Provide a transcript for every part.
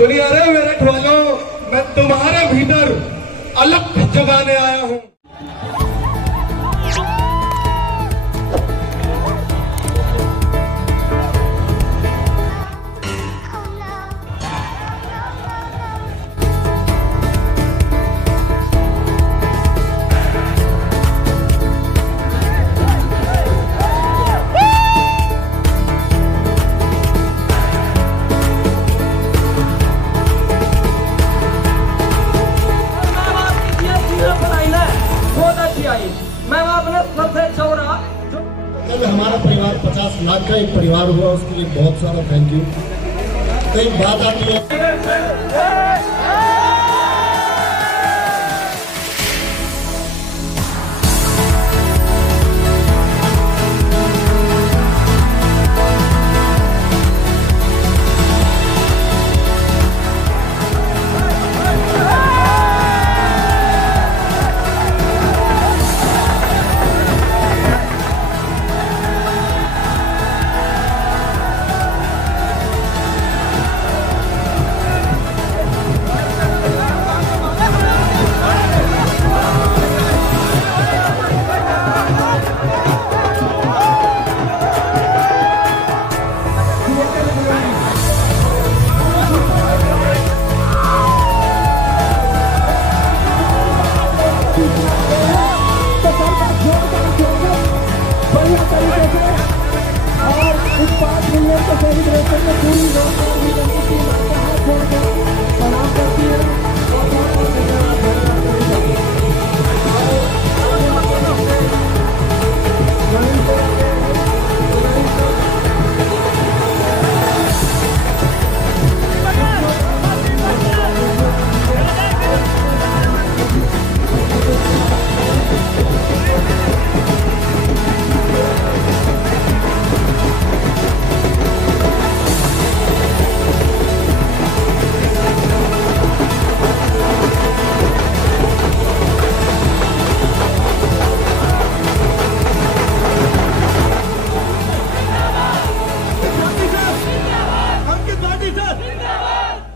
सुनिए रे मेरे ठवालों, मैं तुम्हारे भीतर अलग जगाने आया हूँ। हमारा परिवार 50 लाख का एक परिवार हुआ, उसके लिए बहुत सारा थैंक यू। तो एक बात आती है,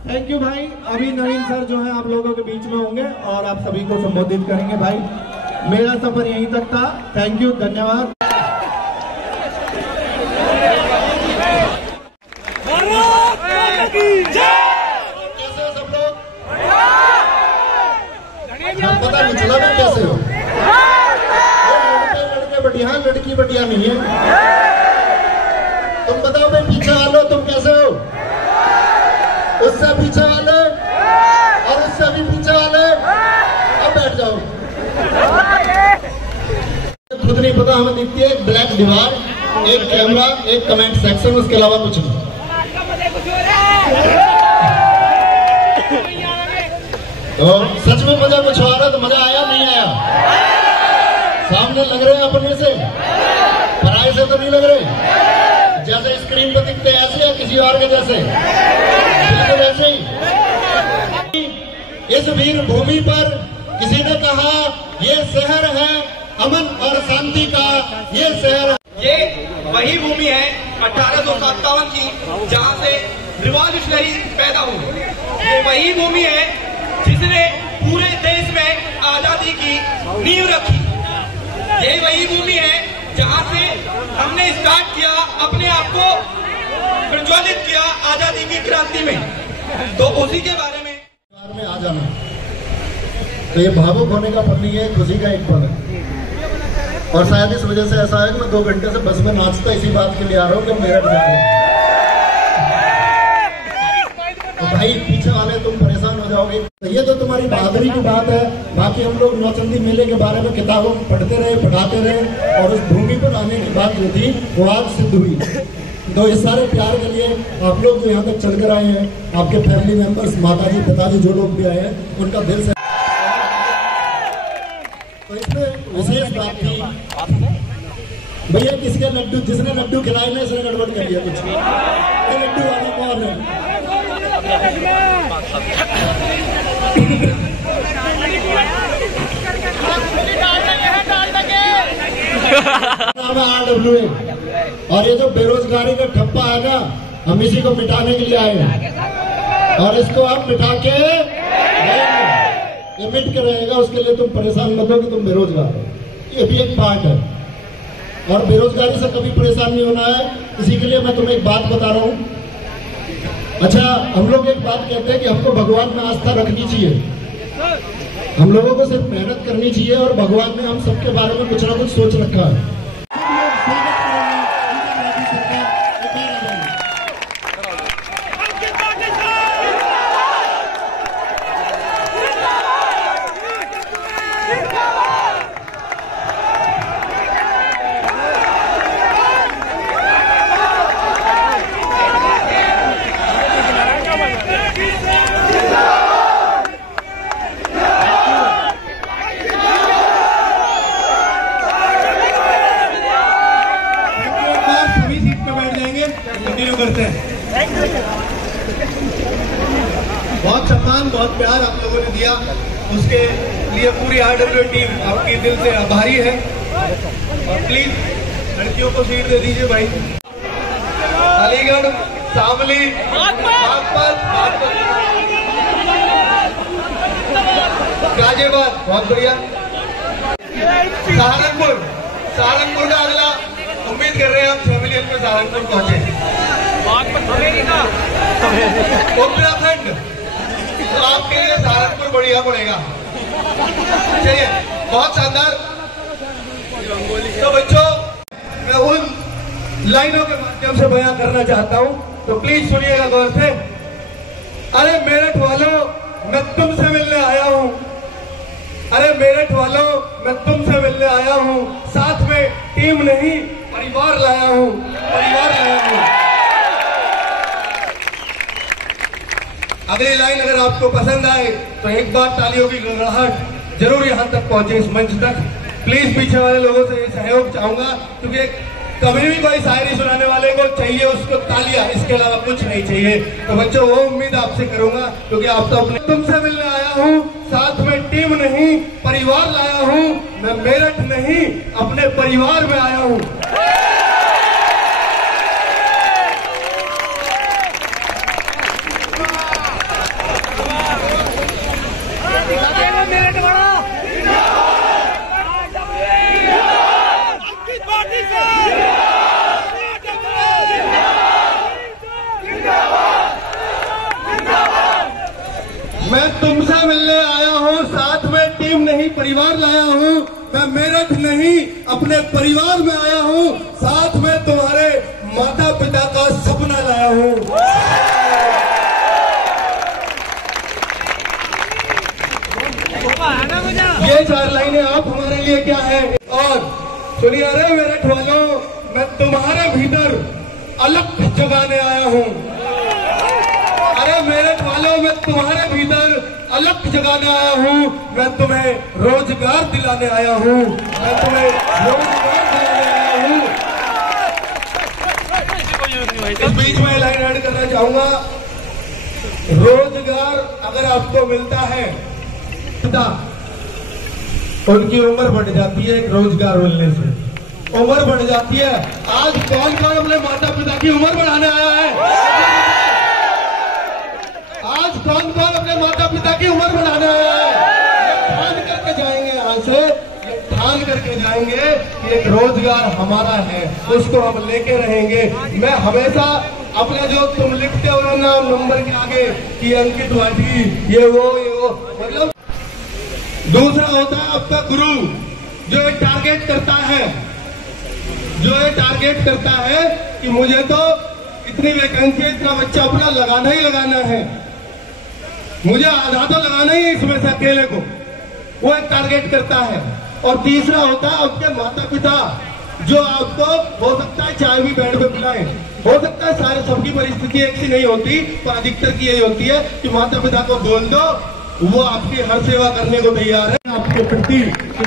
थैंक यू भाई। अभी नवीन सर जो है आप लोगों के बीच में होंगे और आप सभी को संबोधित करेंगे। भाई मेरा सफर यहीं तक था। थैंक यू, धन्यवाद। कैसे हो सब लोग? पता नहीं चला ना कैसे हो? लड़के बढ़िया, लड़की बढ़िया नहीं है। तुम बताओ भाई, पीछे वालों तुम कैसे हो? उससे पीछे वाले और उससे भी पीछे वाले, अब बैठ जाओ। खुद नहीं पता, हमें दिखती है एक ब्लैक दीवार, एक कैमरा, एक कमेंट सेक्शन, उसके अलावा कुछ नहीं। तो सच में मजा कुछ आ रहा, तो मजा आया नहीं आया? सामने लग रहे हैं अपने से, पराये से तो नहीं लग रहे। जैसे स्क्रीन पर दिखते ऐसे या किसी और के जैसे? बिल्कुल ऐसे ही। इस वीर भूमि पर किसी ने कहा ये शहर है अमन और शांति का, ये शहर। ये वही भूमि है 1857 की जहाँ से रिवॉल्यूशनरी पैदा हुई। ये वही भूमि है जिसने पूरे देश में आजादी की नींव रखी। ये वही भूमि है जहाँ से हमने स्टार्ट किया, अपने आप को प्रज्वलित किया आजादी की क्रांति में। तो उसी के बारे में आ जाना, तो ये भावुक होने का पल नहीं है, खुशी का एक पल है। और शायद इस वजह से ऐसा है कि मैं 2 घंटे से बस में नाचता इसी बात के लिए आ रहा हूँ कि मेरा तो भाई पीछे वाले तुम परेशान हो जाओगे। तो ये तो तुम्हारी बहादुरी की बात है। बाकी हम लोग नौचंदी मेले के बारे में किताबों पढ़ते रहे, पढ़ाते रहे, और उस भूमि पर आने की बात जो थी वो आज सिद्ध हुई। तो इस सारे प्यार के लिए आप लोग जो यहाँ तक चलकर आए हैं, आपके फैमिली मेंबर्स, माताजी, पिताजी जो लोग भी आए हैं, उनका दिल से। तो इसमें विशेष बात थी भैया, किसके लड्डू, जिसने लड्डू खिलाए ना इसने गड़बड़ कर दिया कुछ। ये लड्डू वाला कौन है? RWA, और ये जो बेरोजगारी का ठप्पा है ना, हम इसी को मिटाने के लिए आए हैं। और इसको आप मिटा के ये मिट के रहेगा। उसके लिए तुम परेशान मत हो कि तुम बेरोजगार हो, ये भी एक पार्ट है। और बेरोजगारी से कभी परेशान नहीं होना है। इसी के लिए मैं तुम्हें एक बात बता रहा हूं। अच्छा, हम लोग एक बात कहते हैं कि हमको भगवान में आस्था रखनी चाहिए। हम लोगों को सिर्फ मेहनत करनी चाहिए और भगवान ने हम सबके बारे में कुछ ना कुछ सोच रखा है। कंटिन्यू करते हैं। बहुत सम्मान, बहुत प्यार आप लोगों ने दिया, उसके लिए पूरी RW टीम आपकी दिल से आभारी है। और प्लीज लड़कियों को सीट दे दीजिए भाई। अलीगढ़, शामली, बागपत, गाजियाबाद, बहुत बढ़िया। सहारनपुर का अगला उम्मीद कर रहे हैं हम 6 मिलियन में सहारनपुर पहुंचे। उत्तराखंड, तो आपके लिए सहारनपुर बढ़िया पड़ेगा। चलिए, बहुत शानदार। तो बच्चों, मैं उन लाइनों के माध्यम से बयां करना चाहता हूं, तो प्लीज सुनिएगा गौर से। अरे मेरठ वालों, मैं तुमसे मिलने आया हूं। अरे मेरठ वालों, मैं तुमसे मिलने आया हूं। साथ में टीम नहीं, परिवार लाया हूं, परिवार लाया हूं। अगली लाइन अगर आपको पसंद आए तो एक बार तालियों की गड़गड़ाहट जरूर यहां तक पहुंचे, इस मंच तक। प्लीज पीछे वाले लोगों से सहयोग चाहूंगा, क्योंकि कभी भी कोई शायरी सुनाने वाले को चाहिए उसको तालियां, इसके अलावा कुछ नहीं चाहिए। तो बच्चों, वो उम्मीद आपसे करूंगा, क्योंकि आप तो अपने तुमसे मिलने आया हूं। साथ में टीम नहीं, परिवार लाया हूं। मैं मेरठ नहीं, अपने परिवार में आया हूं। मैं तुमसे मिलने आया हूं, साथ में टीम नहीं, परिवार लाया हूं। मैं मेरठ नहीं, अपने परिवार में आया हूं। साथ में तुम्हारे माता पिता का सपना लाया हूं। ये 4 लाइनें आप हमारे लिए क्या है। और सुनिए, अरे मेरठ वालों, मैं तुम्हारे भीतर अलग जगाने आया हूं। अरे मेरठ वालों, मैं तुम्हारे भीतर अलग जगाने आया हूं। मैं तुम्हें रोजगार दिलाने आया हूं। मैं तुम्हें रोजगार दिलाने आया हूं। इस बीच में लाइन ऐड करना चाहूंगा। रोजगार अगर आपको मिलता है, उनकी उम्र बढ़ जाती है। रोजगार मिलने से उम्र बढ़ जाती है। आज कौन कौन अपने माता पिता की उम्र बढ़ाने आया है? आज कौन कौन अपने माता पिता की उम्र बढ़ाने आया है? ठान करके जाएंगे, यहाँ से ये ठान करके जाएंगे कि एक रोजगार हमारा है, उसको हम लेके रहेंगे। मैं हमेशा अपना जो तुम लिखते हो ना नाम नंबर के आगे कि अंकित वाठी, ये वो, मतलब दूसरा होता है आपका गुरु, जो ये टारगेट करता है, जो ये टारगेट करता है कि मुझे तो इतनी वैकेंसी, इतना बच्चा अपना लगाना ही लगाना है, मुझे आधा तो लगाना ही है इसमें से अकेले को, वो एक टारगेट करता है। और तीसरा होता है आपके माता पिता, जो आपको हो सकता है चाय भी बेड पे पिलाएं, हो सकता है सारे सबकी परिस्थिति एक सी नहीं होती, पर अधिकतर की यही होती है कि माता पिता को बोल दो, वो आपकी हर सेवा करने को तैयार है आपके प्रति।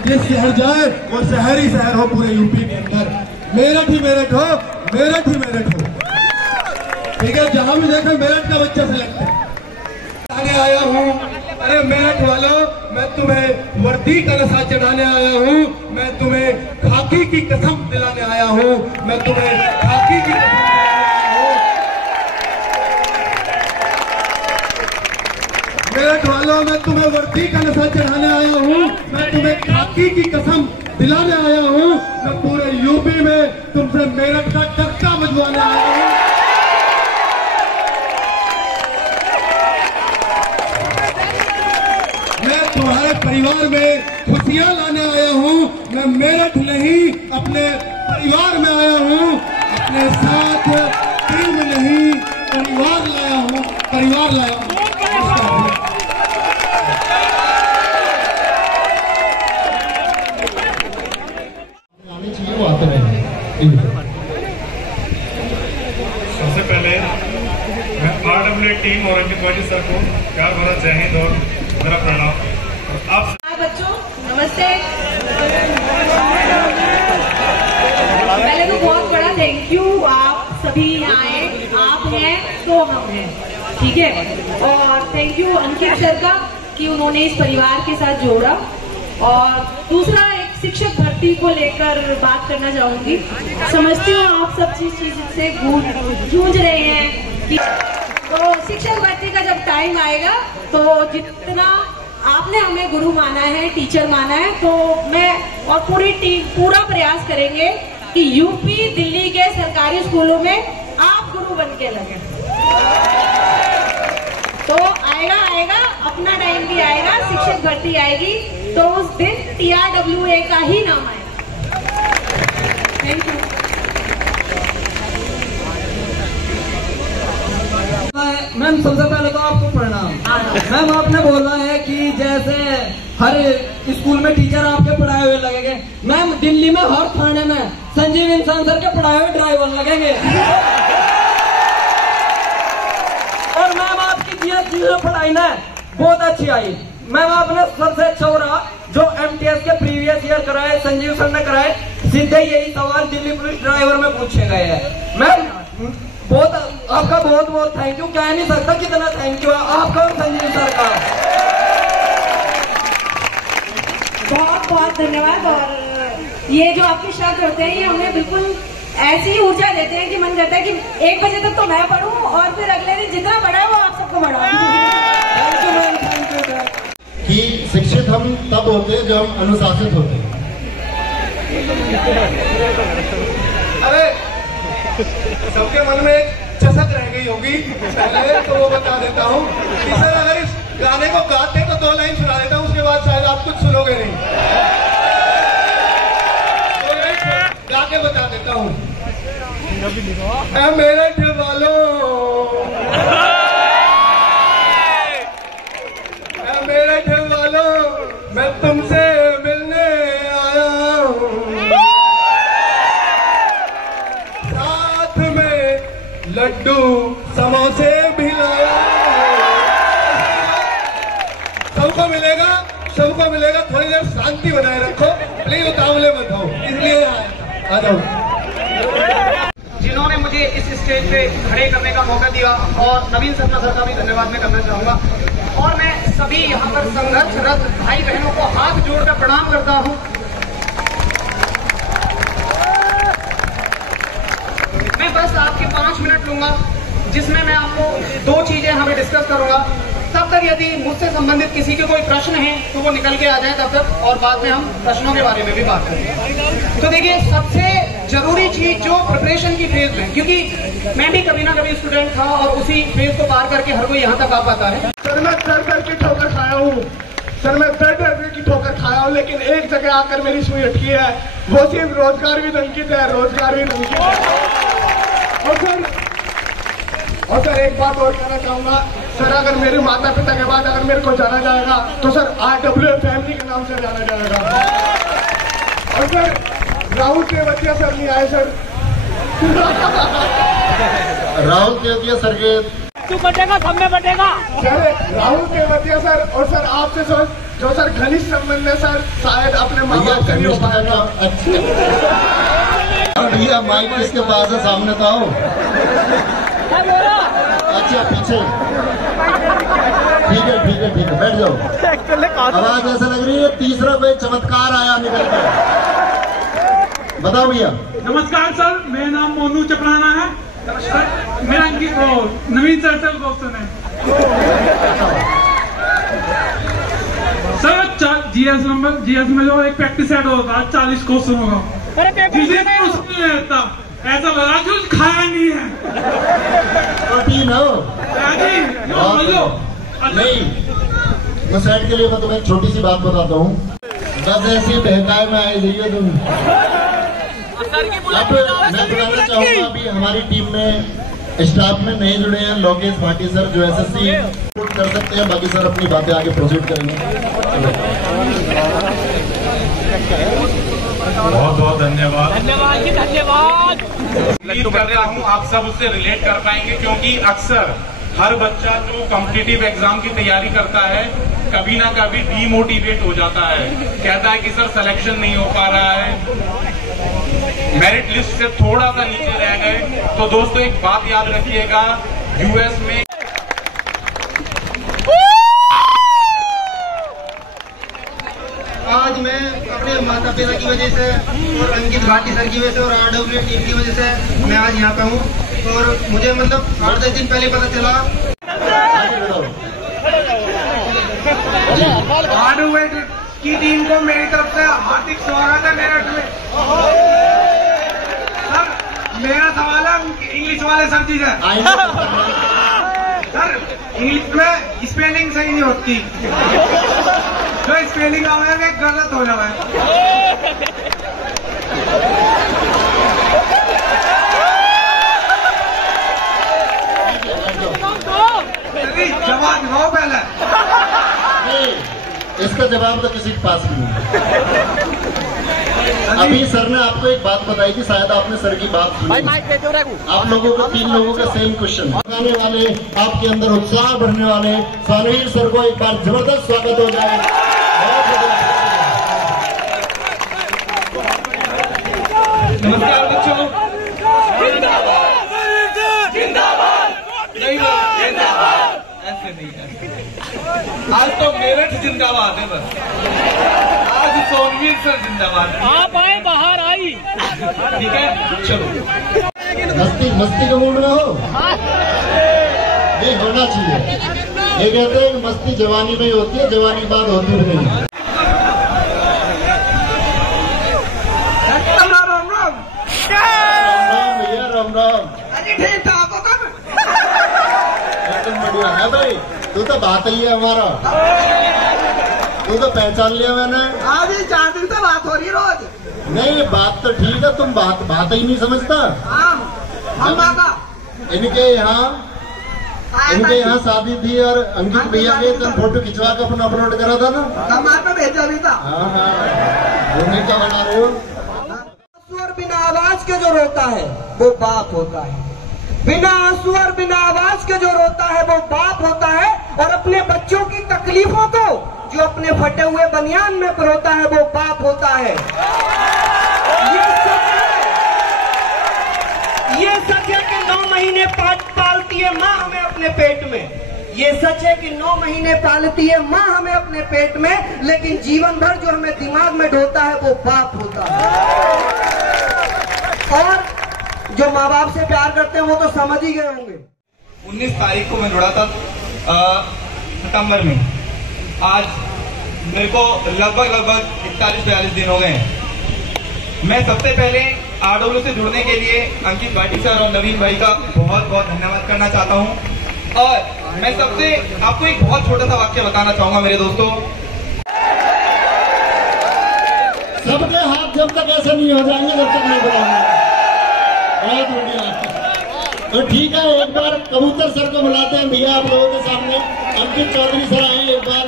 जिस शहर जाए वो शहर ही शहर हो पूरे यूपी के अंदर, मेरठ ही मेरठ हो, मेरठ ही मेरठ हो, ठीक है। जहां भी देखे मेरठ का बच्चा सिलेक्ट है। आने आया हूँ, अरे मेरठ वालों, मैं तुम्हें वर्दी का नशा चढ़ाने आया हूँ। मैं तुम्हें खाकी की कसम दिलाने आया हूँ। मैं तुम्हें खाकी की कसम दिलाने आया हूँ। मेरठ वालों, मैं तुम्हें वर्दी का नशा चढ़ाने आया हूँ, मैं तुम्हें खाकी की कसम दिलाने आया हूँ, मैं पूरे यूपी में तुमसे मेरठ का टक्का बजवाने आया हूँ। मैं तुम्हारे परिवार में खुशियां लाने आया हूँ, मैं मेरठ नहीं अपने परिवार में आया हूँ, अपने साथ टीम नहीं परिवार लाया हूँ, परिवार लाया हूँ। आने चाहिए वो आते रहे। सबसे पहले मैं RWA टीम और अंकित वाजी सर को प्यार भरा जय हिंद और मेरा प्रणाम। आप बच्चों नमस्ते। पहले तो बहुत बड़ा थैंक यू, आप सभी आए, आप हैं तो हम हैं, ठीक है। और थैंक यू अंकित सर का कि उन्होंने इस परिवार के साथ जोड़ा। और दूसरा, एक शिक्षक भर्ती को लेकर बात करना चाहूंगी। समझती हूँ आप सब चीज से जूझ रहे हैं कि तो शिक्षक भर्ती का जब टाइम आएगा तो जितना आपने हमें गुरु माना है, टीचर माना है, तो मैं और पूरी टीम पूरा प्रयास करेंगे कि यूपी दिल्ली के सरकारी स्कूलों में आप गुरु बन के लगे। तो आएगा अपना टाइम भी आएगा, शिक्षक भर्ती आएगी तो उस दिन TRWA का ही नाम आएगा। Thank you. मैम सबसे पहले तो आपको प्रणाम। मैम आपने बोला है कि जैसे हर स्कूल में टीचर आपके पढ़ाए हुए लगेंगे, मैम दिल्ली में हर थाने में संजीव इंसान सर के पढ़ाए हुए ड्राइवर लगेंगे। और मैम आपकी चीजें पढ़ाई ना बहुत अच्छी आई। मैम आपने सबसे अच्छा हो रहा जो MTS के प्रीवियस ईयर कराए, संजीव सर ने कराए, सीधे यही सवाल दिल्ली पुलिस ड्राइवर में पूछे गए हैं। मैम बहुत आपका बहुत बहुत थैंक यू, कह नहीं सकता कितना थैंक यू आपका और संजीव सर का। बहुत बहुत धन्यवाद। और ये जो आपके शब्द होते हैं ये हमें बिल्कुल ऐसी ऊर्जा देते हैं कि मन करता है कि 1 बजे तक तो मैं पढ़ूं और फिर अगले दिन जितना पढ़ा है वो आप सबको पढ़ाऊं। Thank you ma'am, thank you. कि शिक्षित हम तब होते हैं जब हम अनुशासित होते हैं। अरे सबके मन में एक चसक रह गई होगी, पहले तो वो बता देता हूँ कि सर अगर इस गाने को गाते तो 2 लाइन सुना देता हूँ, उसके बाद शायद आप कुछ सुनोगे नहीं। 2 लाइन गा के बता देता हूँ। मेरठ वालों, मेरठ वालों, मैं तुमसे मिलने आया हूँ, साथ में लड्डू समोसे भी लाया हूँ। सबको मिलेगा, सबको मिलेगा। थोड़ी देर शांति बनाए रखो प्लीज, उतावले मत हो, इसलिए आ जाओ। जिन्होंने मुझे इस स्टेज पे खड़े करने का मौका दिया, और नवीन शर्मा सर का भी धन्यवाद मैं करना चाहूंगा। और मैं सभी यहाँ पर संघर्षरत भाई बहनों को हाथ जोड़कर प्रणाम करता हूँ। मैं बस आपके 5 मिनट लूंगा जिसमें मैं आपको 2 चीजें हमें डिस्कस करूंगा। तब तक यदि मुझसे संबंधित किसी के कोई प्रश्न है तो वो निकल के आ जाए तब तक, और बाद में हम प्रश्नों के बारे में भी बात करेंगे। तो देखिए, सबसे जरूरी चीज जो प्रिपरेशन की फेज में, क्योंकि मैं भी कभी ना कभी स्टूडेंट था और उसी फेज को पार करके हर कोई यहाँ तक आ पाता है। सर मैं दर की ठोकर खाया हूँ, सर मैं दर की ठोकर खाया हूँ, लेकिन एक जगह आकर मेरी सुई अटकी है, वो सिर्फ रोजगार भी अंकित है, रोजगार भी अंकित है। और सर एक बात और कहना चाहूंगा, सर अगर मेरे माता पिता के बाद अगर मेरे को जाना जाएगा तो सर RWA फैमिली के नाम से जाना जाएगा। और सर राहुल तेवतिया सर नहीं आए सर। राहुल तेवतिया सर के तू बटेगा, सब में बटेगा। सर राहुल तेवतिया सर और सर आपसे सर जो सर घनिष्ठ संबंध है सर, शायद अपने माँ बाप से नहीं हो पाएगा। भैया माइक किसके पास है, सामने तो आओ। अच्छा पीछे, ठीक है ठीक है ठीक है, बैठ जाओ। आवाज ऐसा लग रही है तीसरा कोई चमत्कार आया निकल कर। बताओ भैया। नमस्कार सर, मेरा नाम मोनू चपराना है। नमस्कार, मेरा नवीन सर से क्वेश्चन है। जीएस में जो एक प्रैक्टिस सेट होता है 40 क्वेश्चन होगा, जिसे उसमें रहता ऐसा लगा कि कुछ खाया नहीं है। प्रोटीन हो नहीं। मैं सेट के लिए मैं तुम्हें छोटी सी बात बताता हूँ, बस ऐसी बहकाए में आई जाइए तुम। अब मैं बताना चाहूँगा, अभी हमारी टीम में स्टाफ में नए जुड़े हैं लोकेश भाटी सर, जो एसएससी पुट कर सकते हैं। बाकी सर अपनी बातें आगे प्रोसीड करेंगे। बहुत बहुत धन्यवाद। धन्यवाद। उम्मीद कर रहा हूँ आप सब उससे रिलेट कर पाएंगे, क्योंकि अक्सर हर बच्चा जो कॉम्पिटिटिव एग्जाम की तैयारी करता है कभी ना कभी डीमोटिवेट हो जाता है, कहता है कि सर सिलेक्शन नहीं हो पा रहा है, मेरिट लिस्ट से थोड़ा सा नीचे रह गए। तो दोस्तों एक बात याद रखिएगा, यूएस में आज मैं अपने माता पिता की वजह से और अंकित भाटी सर की वजह से और आरडब्ल्यू टीम की वजह से मैं आज यहाँ पे हूँ। और मुझे मतलब 8-10 दिन पहले पता चला आरडब्ल्यू की टीम को मेरी तरफ से हार्दिक स्वागत है मेरठ में। सर मेरा सवाल है इंग्लिश वाले सर जी से। सर इंग्लिश में स्पेलिंग सही नहीं होती, जो स्पेलिंग आवे वे गलत हो जाए। जवाब दो पहले। इसका जवाब तो किसी के पास भी नहीं। अभी सर ने आपको एक बात बताई थी, शायद आपने सर की बात सुनी। आप लोगों को 3 लोगों का सेम क्वेश्चन बताने वाले, आपके अंदर उत्साह भरने वाले सानवीर सर को एक बार जबरदस्त स्वागत हो जाए। नमस्कार बच्चों, ऐसे नहीं है। आज तो मेरठ जिंदाबाद है, बस आज सोनवीर सर जिंदाबाद है। आप आए बाहर आई, ठीक है चलो। मस्ती के मूड में हो, ये होना चाहिए। ये कहते हैं कि मस्ती जवानी में ही होती है, जवानी के बाद होती भी नहीं। राम राम ठीक ठाक हो तुम? एकदम बढ़िया है भाई, तू तो बात ही है हमारा, तू तो पहचान लिया मैंने। आज ही 4 दिन से बात हो रही रोज। नहीं बात तो ठीक है, तुम बात ही नहीं समझता। इनके यहाँ शादी थी और अंकित भैया के फोटो खिंचवा कर अपना अपलोड करा था ना, टमाटर भेजा भी था। हाँ वो क्या बना रहे हो? और बिना आवाज के जो रोता है वो बाप होता है, बिना आंसू और बिना आवाज के जो रोता है वो बाप होता है। और अपने बच्चों की तकलीफों को जो अपने फटे हुए बनियान में परोता है वो बाप होता है। ये सच है कि 9 महीने पालती है माँ हमें अपने पेट में। ये सच है कि 9 महीने पालती है माँ हमें अपने पेट में, लेकिन जीवन भर जो हमें दिमाग में ढोता है वो बाप होता है। और जो माँ बाप से प्यार करते हैं वो तो समझ ही गए होंगे। 19 तारीख को मैं जुड़ा था सितंबर में। आज मेरे को लगभग 41-42 दिन हो गए हैं। मैं सबसे पहले आरडब्ल्यू से जुड़ने के लिए अंकित भाटी सर और नवीन भाई का बहुत बहुत धन्यवाद करना चाहता हूं। और मैं सबसे आपको एक बहुत छोटा सा वाक्य बताना चाहूंगा मेरे दोस्तों। सबके हाथ जब तक ऐसे नहीं हो जाएंगे जब तक नहीं बुलाएंगे। बहुत बढ़िया। तो ठीक है, एक बार कबूतर सर को बुलाते हैं भैया आप लोगों के सामने। अंकित चौधरी सर आए एक बार।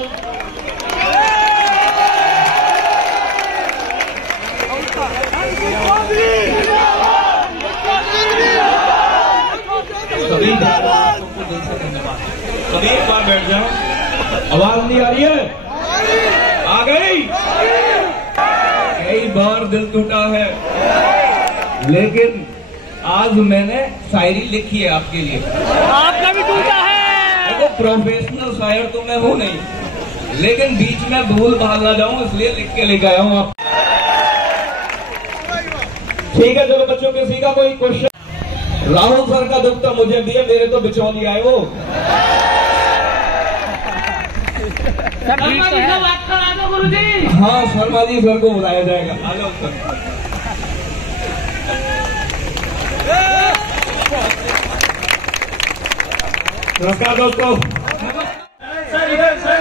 सभी एक बार बैठ जाओ। आवाज नहीं आ रही है? आ गई। कई बार दिल टूटा है, लेकिन आज मैंने शायरी लिखी है आपके लिए। आपका भी टूटा है। देखो प्रोफेशनल शायर तो मैं हूँ नहीं, लेकिन बीच में भूल भाल ना जाऊं इसलिए लिख के लेके आया हूँ आप। ठीक है चलो बच्चों, किसी का कोई क्वेश्चन? राहुल सर का दुख तो मुझे दिए, मेरे तो बिचौली आए वो। बात करा दो गुरुजी। हाँ शर्मा जी सर को बुलाया जाएगा। आ जाओ सर। नमस्कार दोस्तों। सर इधर सर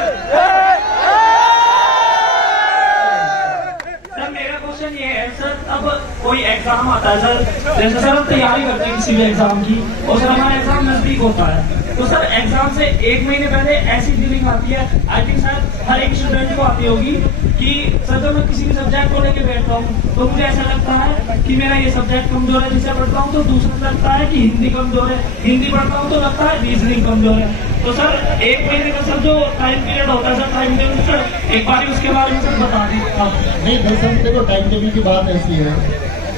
मेरा क्वेश्चन ये है सर, अब कोई एग्जाम आता है सर, जैसे सर हम तैयारी करते हैं किसी भी एग्जाम की और सर हमारा एग्जाम नजदीक होता है, तो सर एग्जाम से 1 महीने पहले ऐसी फीलिंग आती है, आई थिंक सर हर एक स्टूडेंट को आती होगी कि सर जब मैं किसी भी सब्जेक्ट को लेकर बैठता हूँ तो मुझे ऐसा लगता है कि मेरा ये सब्जेक्ट कमजोर है जिसे पढ़ता हूँ, तो दूसरा लगता है कि हिंदी कमजोर है, हिंदी पढ़ता हूँ तो लगता है रीजनिंग कमजोर है। तो सर 1 महीने का सर जो टाइम पीरियड होता है सर, टाइम टेबल सर एक बार उसके बारे में सर बता दीजिए आप। नहीं दरअसल देखो टाइम टेबल की बात ऐसी है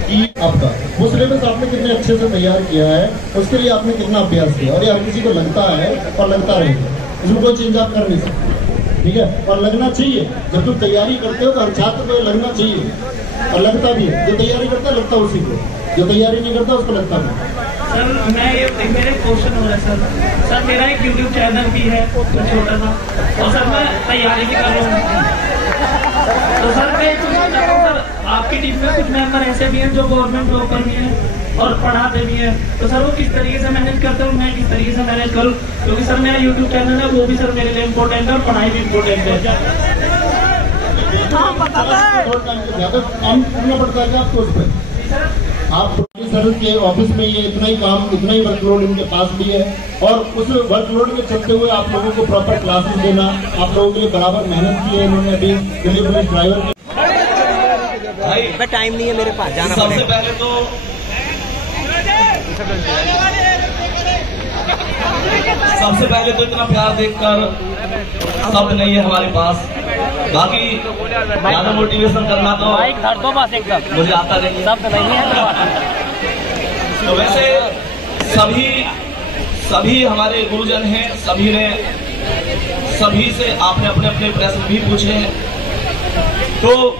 कि आपका वो सिलेबस आपने कितने अच्छे से तैयार किया है, उसके लिए आपने कितना अभ्यास किया, और ये हर किसी को लगता है और लगता रहेगा, इसमें कोई चेंज आप कर नहीं सकते। ठीक है, और लगना चाहिए। जब तुम तैयारी करते हो तो हर छात्र को लगना चाहिए और लगता भी है। जो तैयारी करता है लगता है उसी को, जो तैयारी नहीं करता उसको लगता नहीं। सर मैं ये मेरे क्वेश्चन हो रहा है सर मेरा एक यूट्यूब चैनल भी है छोटा सा, और सर मैं तैयारी भी कर रहा हूँ, तो सर मैं सर आपकी टीम में कुछ मेंबर ऐसे भी हैं जो गवर्नमेंट जॉब पर भी हैं और पढ़ाते भी हैं, तो सर वो किस तरीके से मैनेज करते हैं, मैं किस तरीके से मैनेज करूँ, क्योंकि सर मेरा यूट्यूब चैनल है वो भी सर मेरे लिए इम्पोर्टेंट है और पढ़ाई भी इम्पोर्टेंट है। ज्यादा काम करना पड़ता है आपको उस पर। आप सर के ऑफिस में ये इतना ही काम, इतना ही वर्कलोड इनके पास भी है, और उस वर्कलोड में चलते हुए आप लोगों को प्रॉपर क्लासेस देना, आप लोगों के लिए बराबर मेहनत की है इन्होंने। अभी डिलीवरी ड्राइवर भाई टाइम नहीं है मेरे पास जाना। सबसे पहले तो इतना प्यार देखकर शब्द नहीं है हमारे पास, बाकी ज्यादा मोटिवेशन करना तो मुझे आता नहीं है। तो वैसे सभी हमारे गुरुजन हैं, सभी से आपने अपने अपने प्रश्न भी पूछे हैं, तो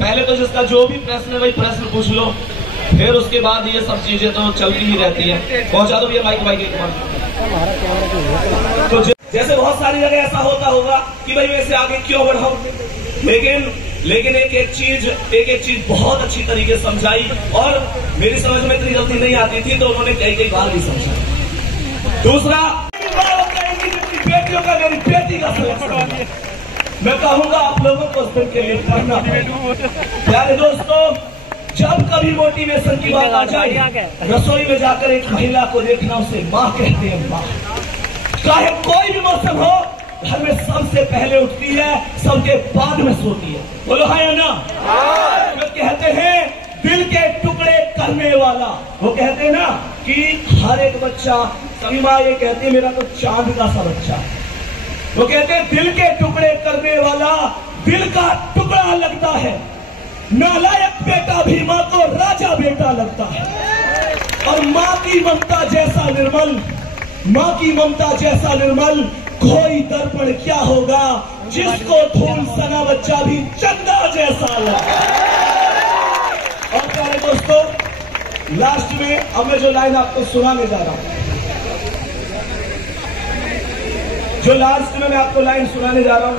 पहले तो जिसका जो भी प्रश्न है वही प्रश्न पूछ लो, फिर उसके बाद ये सब चीजें तो चलती ही रहती हैं। पहुंचा दो ये माइक एक बार। तो जैसे बहुत सारी जगह ऐसा होता होगा कि भाई मैं इसे आगे क्यों बढ़ाऊं, लेकिन एक चीज बहुत अच्छी तरीके से समझाई, और मेरी समझ में इतनी जल्दी नहीं आती थी तो उन्होंने कई बार भी समझा। दूसरा, बेटियों का मेरी बेटी का सिलेक्शन, मैं कहूंगा आप लोगों को उस दिन के लिए पढ़ना पड़ेगा। प्यारे दोस्तों, जब कभी मोटिवेशन की बात आ जाए, रसोई में जाकर एक महिला को देखना, उसे माँ कहते हैं माँ। चाहे कोई भी मौसम हो, घर में सबसे पहले उठती है, सबके बाद में सोती है। बोलो हाँ या ना? जो कहते हैं दिल के टुकड़े करने वाला, वो कहते हैं ना कि हर एक बच्चा, सभी माँ ये कहती है मेरा तो चांद का सा बच्चा। वो कहते हैं दिल के टुकड़े करने वाला दिल का टुकड़ा लगता है, नालायक बेटा भी माँ को राजा बेटा लगता है। और माँ की ममता जैसा निर्मल कोई दर्पण क्या होगा, जिसको धूल सना बच्चा भी चंदा जैसा लगा। और प्यारे दोस्तों, लास्ट में अब मैं जो लाइन आपको सुनाने जा रहा हूं,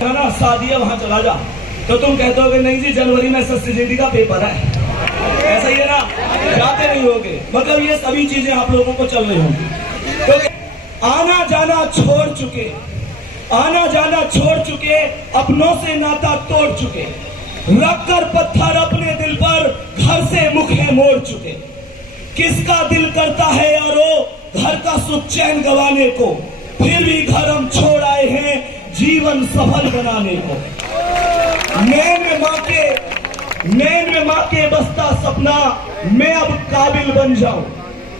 है ना, सादिया वहां चला जा, तो तुम कहते होगे नहीं जी जनवरी में SSCGD का पेपर है, ऐसा ही है ना, जाते नहीं होगे। मतलब ये सभी चीजें आप लोगों को चल रही होंगी, क्योंकि आना जाना छोड़ चुके, अपनों से नाता तोड़ चुके, रखकर पत्थर अपने दिल पर घर से मुखे मोड़ चुके। किसका दिल करता है यारो घर का सुख चैन गंवाने को, फिर भी घर हम छोड़ आए हैं जीवन सफल बनाने को। नैन में माँ के बसता सपना मैं अब काबिल बन जाऊं,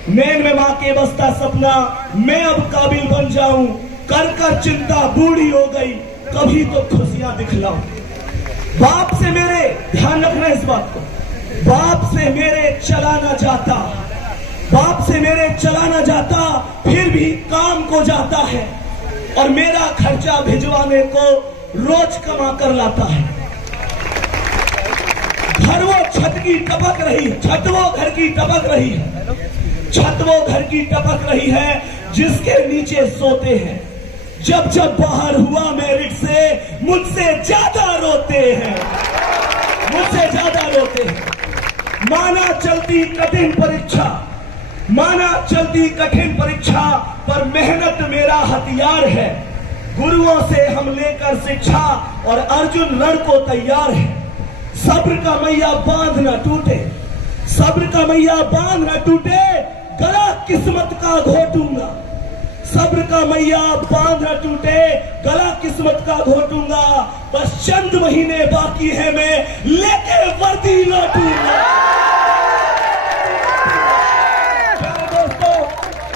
नैन में माँ के बसता सपना मैं अब काबिल बन जाऊं, कर कर चिंता बूढ़ी हो गई कभी तो खुशियां दिखलाऊं। बाप से मेरे, ध्यान रखना इस बात को, बाप से मेरे चला ना जाता फिर भी काम को जाता है, और मेरा खर्चा भिजवाने को रोज कमा कर लाता है। छत वो घर की टपक रही है जिसके नीचे सोते हैं, जब जब बाहर हुआ मेरिट से मुझसे ज्यादा रोते हैं, मुझसे ज्यादा रोते हैं। माना चलती कठिन परीक्षा, माना चलती कठिन परीक्षा, पर मेहनत मेरा हथियार है। गुरुओं से हम लेकर शिक्षा और अर्जुन रण को तैयार है। सब्र का मैया बांध न टूटे, सब्र का मैया बांध न टूटे, गला किस्मत का घोटूंगा। सब्र का मैया बांध न टूटे, गला किस्मत का घोटूंगा। बस चंद महीने बाकी है, मैं लेके वर्दी लौटूंगा। दोस्तों,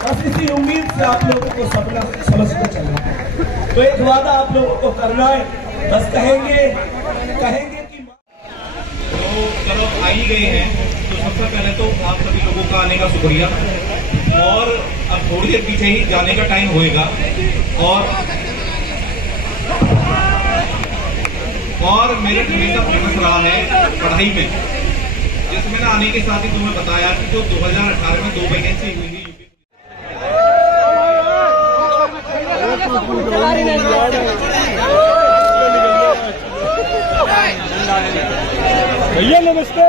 बस इसी उम्मीद से आप लोगों को सपना समझकर चलना है। तो एक वादा आप लोगों को करना है, बस कहेंगे कि तो चलो आ ही गए हैं, तो सबसे पहले तो आप सभी लोगों का आने का शुक्रिया। और अब थोड़ी देर पीछे ही जाने का टाइम होएगा, और मेरिट हमेशा फेमस रहा है पढ़ाई में, जिसमें ना आने के साथ ही तुम्हें बताया कि जो 2018 में 2 वैकेंसी हुई थी भैया नमस्ते।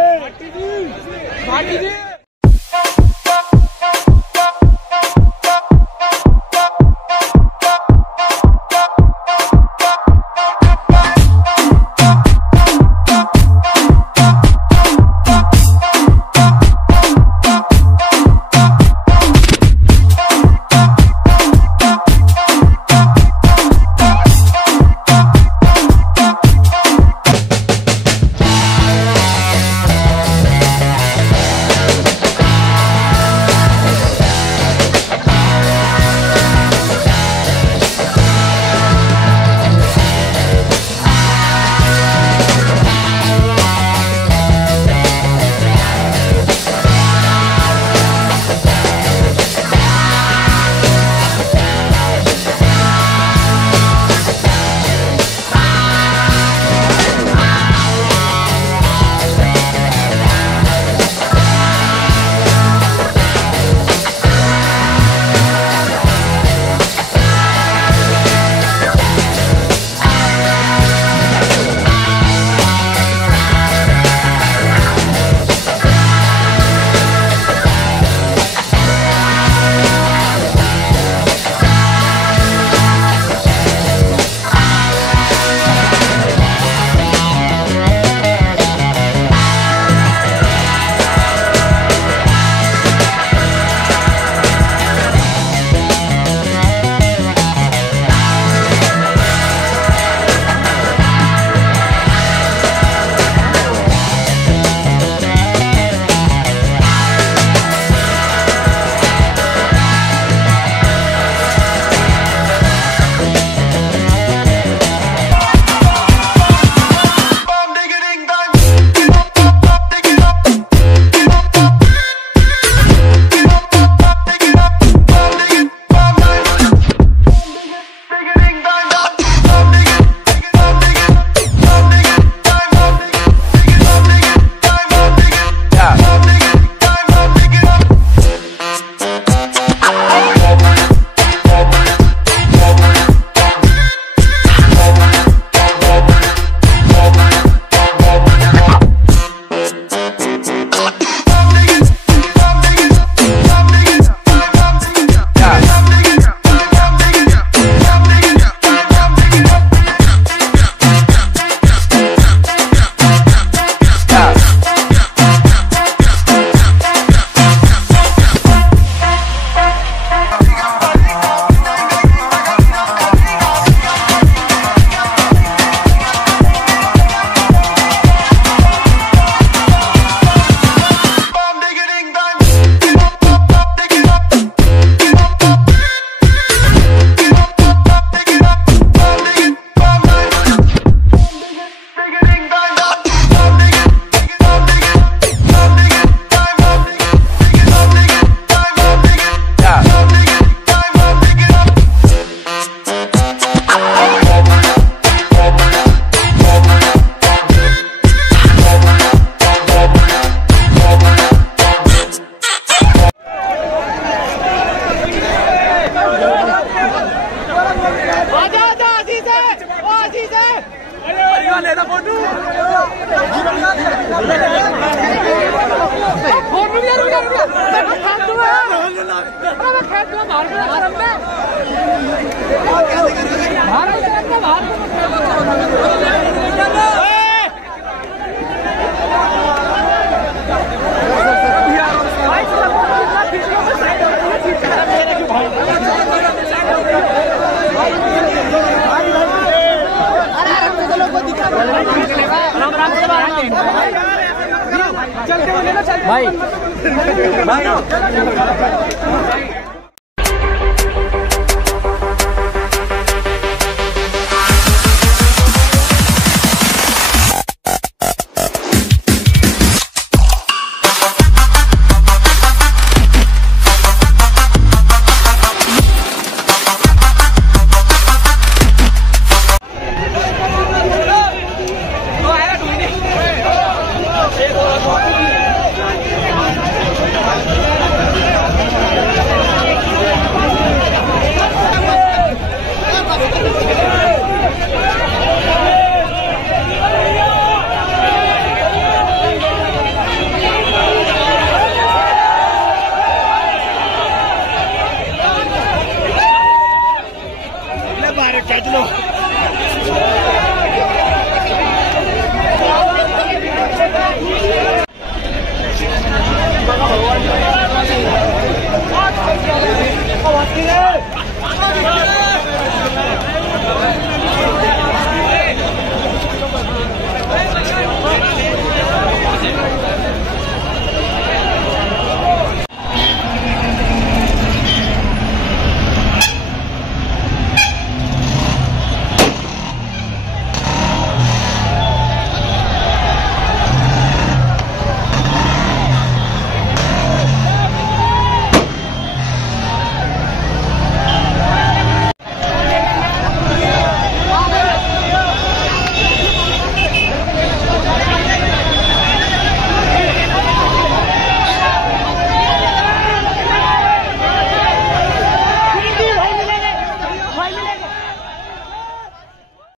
चलो